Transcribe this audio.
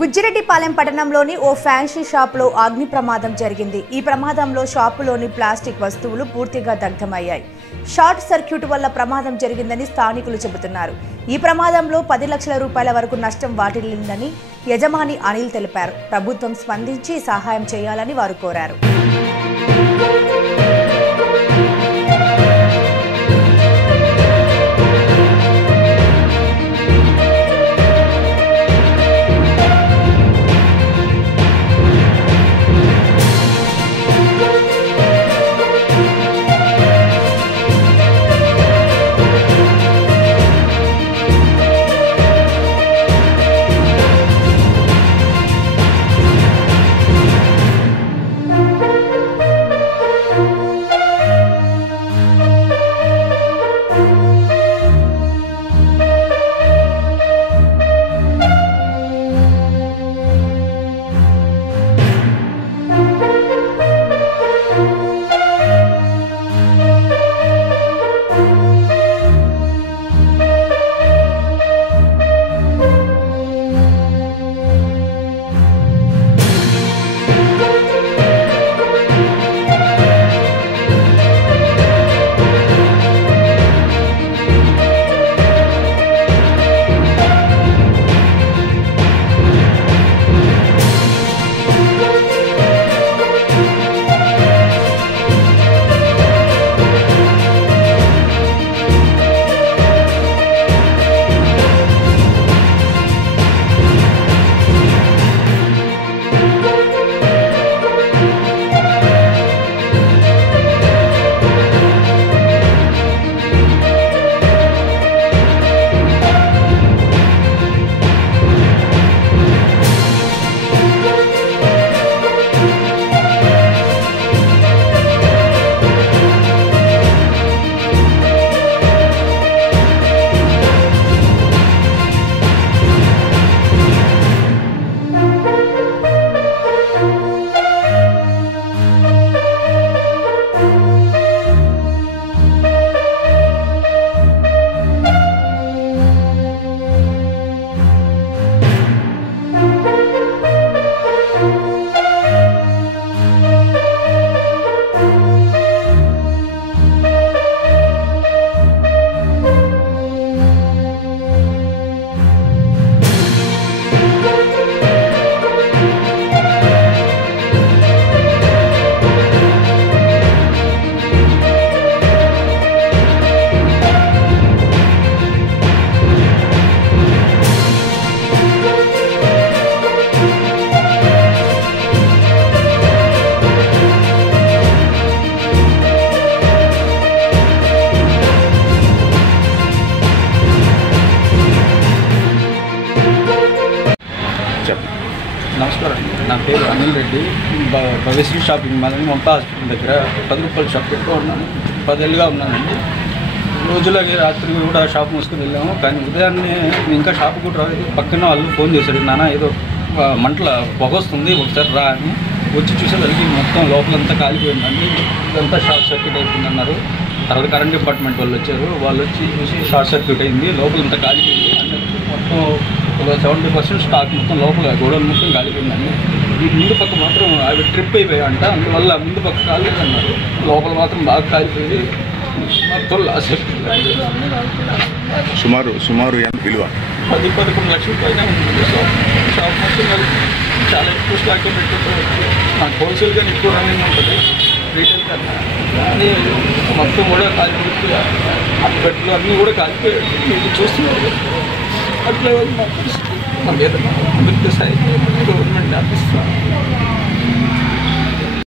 బుజ్జిరెడ్డిపాలెం పట్టణంలోని ఓ ఫ్యాన్సీ షాప్లో అగ్ని ప్రమాదం జరిగింది. ఈ ప్రమాదంలో షాపులోని ప్లాస్టిక్ వస్తువులు పూర్తిగా దగ్ధమయ్యాయి. షార్ట్ సర్క్యూట్ వల్ల ప్రమాదం జరిగిందని స్థానికులు చెబుతున్నారు. ఈ ప్రమాదంలో 10 లక్షల రూపాయల వరకు నష్టం వాటిల్లిందని యజమాని అనిల్ తెలిపారు. ప్రభుత్వం స్పందించి సహాయం చేయాలని వారు కోరారు. నమస్కారం, నా పేరు Anil Reddy. Bhagashri shopping mall Mamata hospital దగ్గర 10 రూపాయల షాప్ పెట్టుకో ఉన్నాను. 10 ఏళ్ళుగా ఉన్నానండి. రోజులాగే రాత్రి కూడా షాప్ మూసుకొని వెళ్ళాము. కానీ ఉదయాన్నే ఇంకా షాప్ కూడా రాలేదు. పక్కన వాళ్ళు ఫోన్ చేశారు, నాన్న ఏదో మంటల పొగ వస్తుంది, ఒకసారి రా అని. వచ్చి చూసేసరికి మొత్తం లోపలంతా కాలిపోయిందండి. ఇదంతా షార్ట్ సర్క్యూట్ అయిపోయింది అన్నారు. తర్వాత కరెంట్ డిపార్ట్మెంట్ వాళ్ళు వచ్చారు. వాళ్ళు వచ్చి చూసి షార్ట్ సర్క్యూట్ అయింది, లోపలంతా కాలిపోయింది అన్నట్టు. మొత్తం 70% స్టాక్ మొత్తం లోపల గోడౌన్ మొత్తం కాలిపోయిందండి. ఈ ముందు పక్క మాత్రం అవి ట్రిప్ అయిపోయాయంట, అందువల్ల ముందు పక్క కాలేదన్నారు. లోపల మాత్రం బాగా కాలిపోయింది, మొత్తం లాస్ అయిపోయింది. సుమారు ఎంత విలువ? 10-11 లక్షల పైన ఉంటుంది. షాప్ మొత్తం చాలా ఎక్కువ స్టాకే పెట్టుకుంటారు. నాకు హోల్సేల్గానే ఎక్కువ రన్నింగ్ ఉంటుంది, రీటైల్ కన్నా. కానీ మొత్తం కూడా కాలిపోయి అప్పట్లో అన్నీ కూడా కాలిపోయాయి. మీరు చూస్తున్నారు. అట్లా మా మీద సాయం గవర్నమెంట్ ఆఫీస్